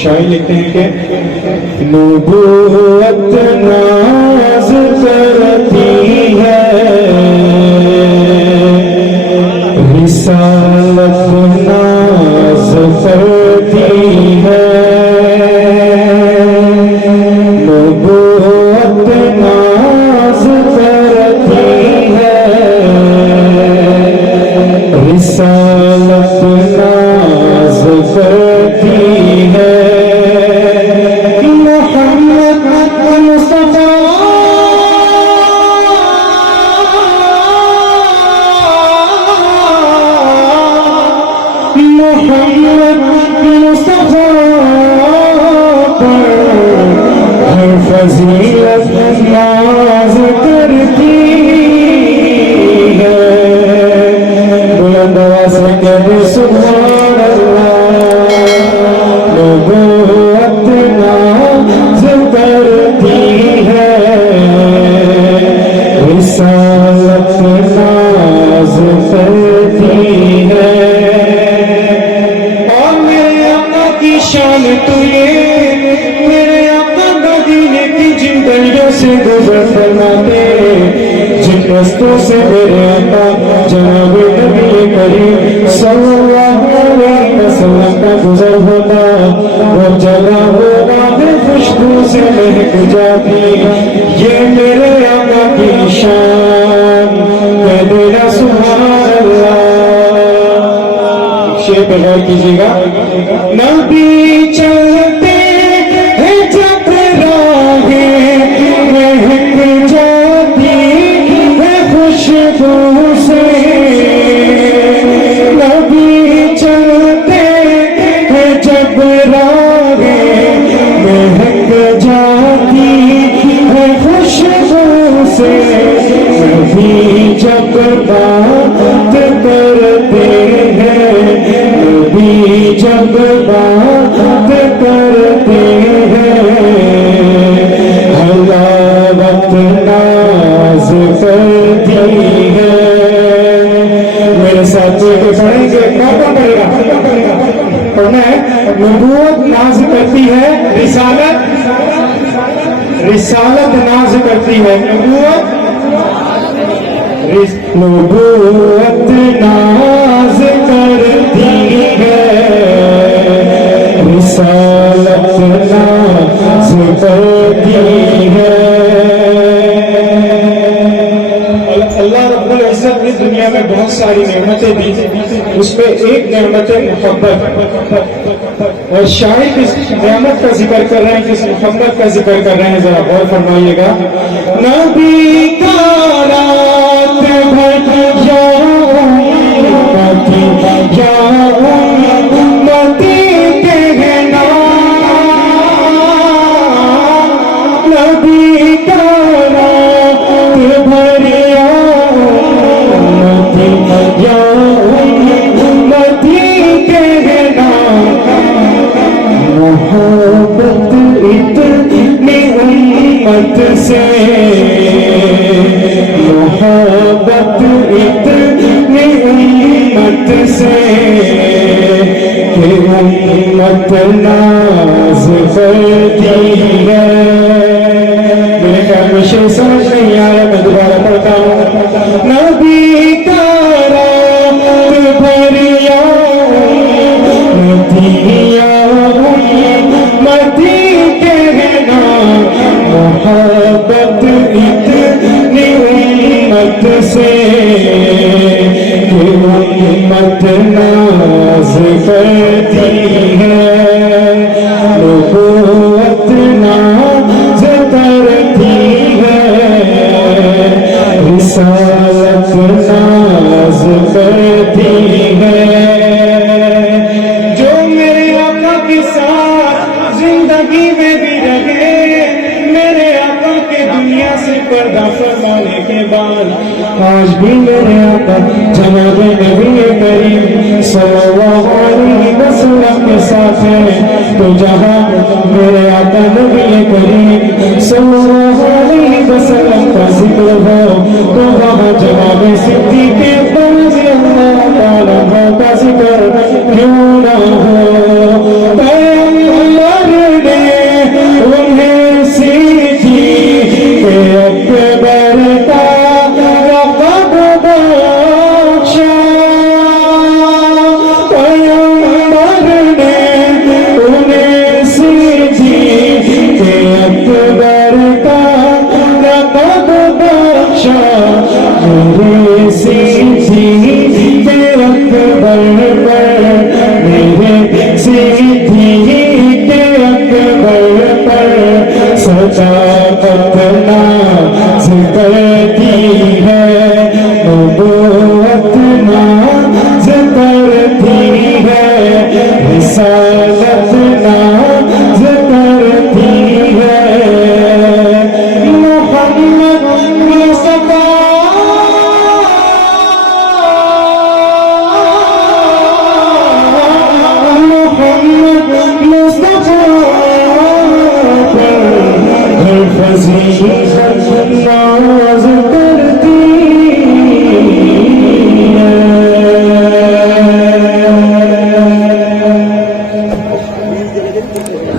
شاعر لکھتے ہیں کہ نبوت ناز کرتی ہے، رسالت ناز کرتی ہے، نبوت ناز کرتی ہے، رسالت ناز کرتی ہے، محمد مصطفیٰ ہر فضیلت ناز کرتی ہے، بلند آواز سے کہتے سبحان اللہ، نبوت ناز کرتی ہے، رسالت ناز کرتی ہے، اور میرے آقا کی شان تو یہ، میرے آقا مدینے کی جن گلیوں سے گزر فرماتے، جن رستوں سے میرے آقا جناب نبی کریم صلی اللہ علیہ وسلم کا گزر ہوتا، وہ جگہ وہ راہ خوشبو سے مہک جاتی، یہ میرے آقا کی شان، کہہ دینا سبحان اللہ۔ شعر پہ غور کیجیے گا، نبی چلتے ہیں جب راہیں مہک جاتی ہے خوشبو سے، نبی چلتے ہیں جب راہیں مہک جاتی ہے خوشبو سے، نبی جب بات کرتے ہیں، نبی جب بات کرتے ہیں، حلاوت ناز کرتی ہے۔ میرے ساتھ پڑھیں گے، کون پڑھے گا؟ پڑھنا ہے، نبوت ناز کرتی ہے، رسالت ناز کرتی ہے، نبوت ناز کرتی ہے، رسالت ناز کرتی ہے۔ اللہ رب العزت نے دنیا میں بہت ساری نعمتیں دی، اس میں ایک نعمت ہے محبت، اور شاعر کس نعمت کا ذکر کر رہے ہیں، کس محبت کا ذکر کر رہے ہیں، ذرا غور فرمائیے گا۔ نبی کا رات بھر یا امتی کہنا، نبی کا رات بھر یا امتی کہنا، محبت اتنی امت سے، محبت اتنی امت سے کہ امت ناز کرتی ہے۔ میرے خیال میں شعر سمجھ نہیں آیا، میں دوبارہ پڑھتا ہوں۔ نبی کا رات بھر یا امتی کہنا، محبت اتنی امت سے کہ امت ناز کرتی ہے، نبوت ناز کرتی ہے، رسالت ناز کرتی ہے۔ جو میرے آقا کے ساتھ زندگی میں بھی رہے، میرے آقا کے دنیا سے پردہ فرمانے کے بعد آج بھی میرے آقا جناب نبی کریم صلی اللہ علیہ وسلم کے ساتھ ہے، تو جہاں میرے آقا نبی کریم صلی اللہ علیہ وسلم کا ذکر ہو، تو وہاں جناب صدیق رضی اللہ تعالیٰ کا ذکر کیوں نہ ہو۔ ناز کرتی ہے.